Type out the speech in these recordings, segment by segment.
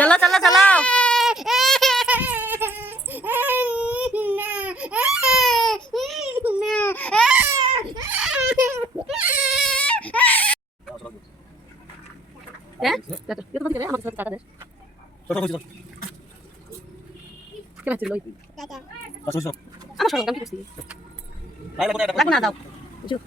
চলো চলো চলো হ্যাঁ এটা তো আমার সাথে টাকা দে কেন ছিল ওই আমার সঙ্গে কি করছিস লাগবে না দাও বুঝো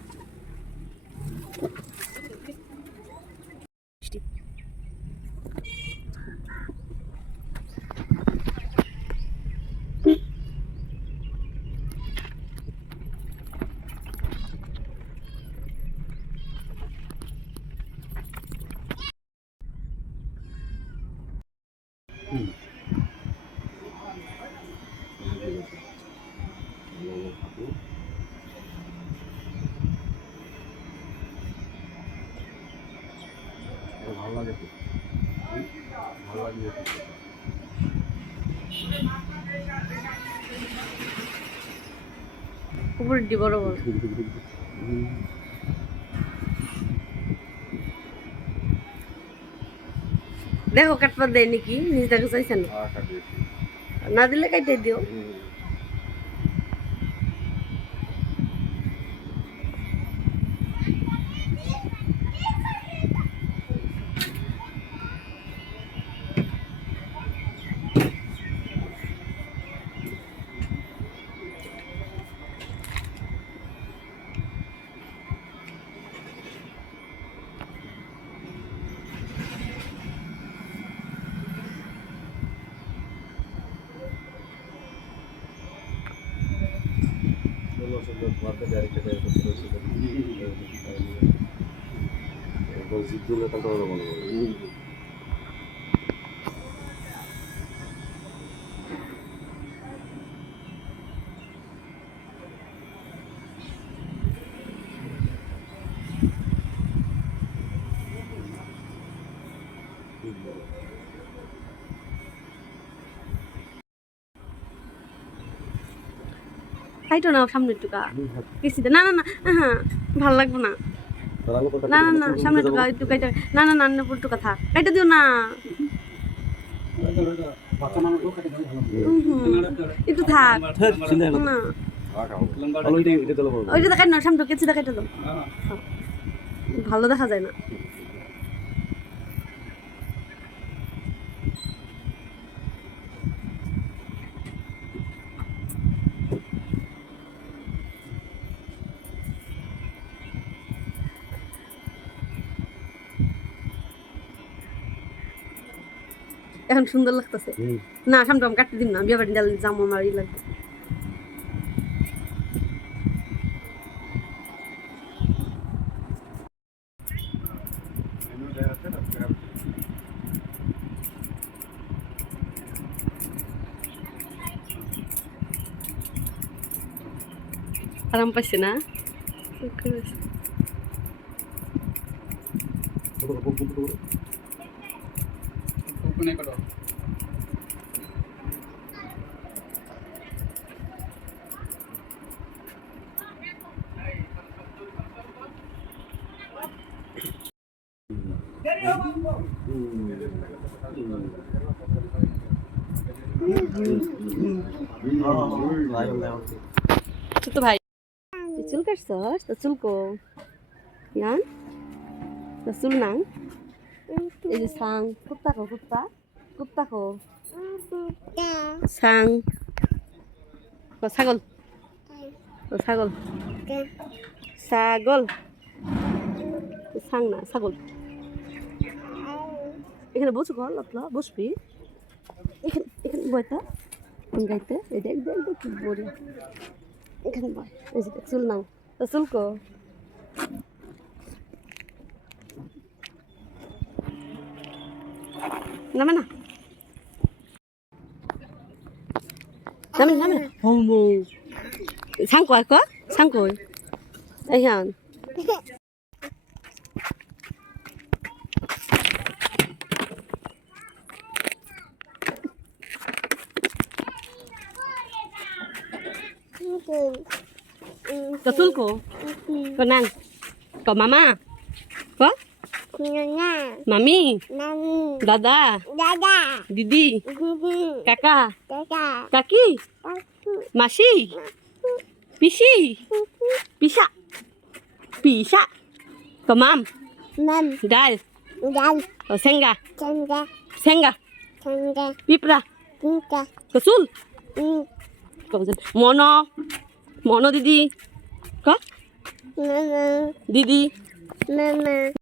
ভালো লাগে তো ভালো লাগে উপর দি বড় বড় দেখো কাটপা দেয় নাকি নিজ দেখো চাইছেন না দিলে কাটে দিও খাইতো না সামনের টুকা কিসিতে না না না হ্যাঁ ভালো লাগবে না না না না সামনের টুকা একটু কাইটা না না না উপর টুকা থাক কাইটা দিও না একটু থাক না ওইটা দেখাই না সামনে কেচি দেখাইতে দাও ভালো দেখা যায় না এখন সুন্দর লাগতেছে না সামনে আমি কাটতে দিন না বিয়ে বাড়ি জামা আমার লাগবে আরাম পাইছে না তো ভাই চুল কাটছস তো চুল কো ইয়ান তো চুল নাং এই যে সাং কুত্তা কো কুত্তা কুত্তা কো সাং ছাগল ছাগল ছাগল সাং না ছাগল এখানে বসু ঘর লতলা বসবি এখানে এখানে বইতা গাইতে এই দেখ দেখ দেখ কি বড়ি এখানে বয় এই যে চুল নাও তো চুল কো নামে না নামে নামে হোমো sang কয় কো sang কই এই হান Có sul ko? Có nang? Có mama? Có? Nana. মামি, Nani. দাদা, Dada. দিদি, Didi. কাকা, Dada. কাকি, Aku. মাসি, পিসি, পিসা, পিসা, কমাম, Mam. ডাল, Dal. ও সেঙ্গা, Tanda. সেঙ্গা, Tanda. পিপড়া, Pinta. কসুল, Mm. মন, মন দিদি, ক Mama. দিদি, Mama.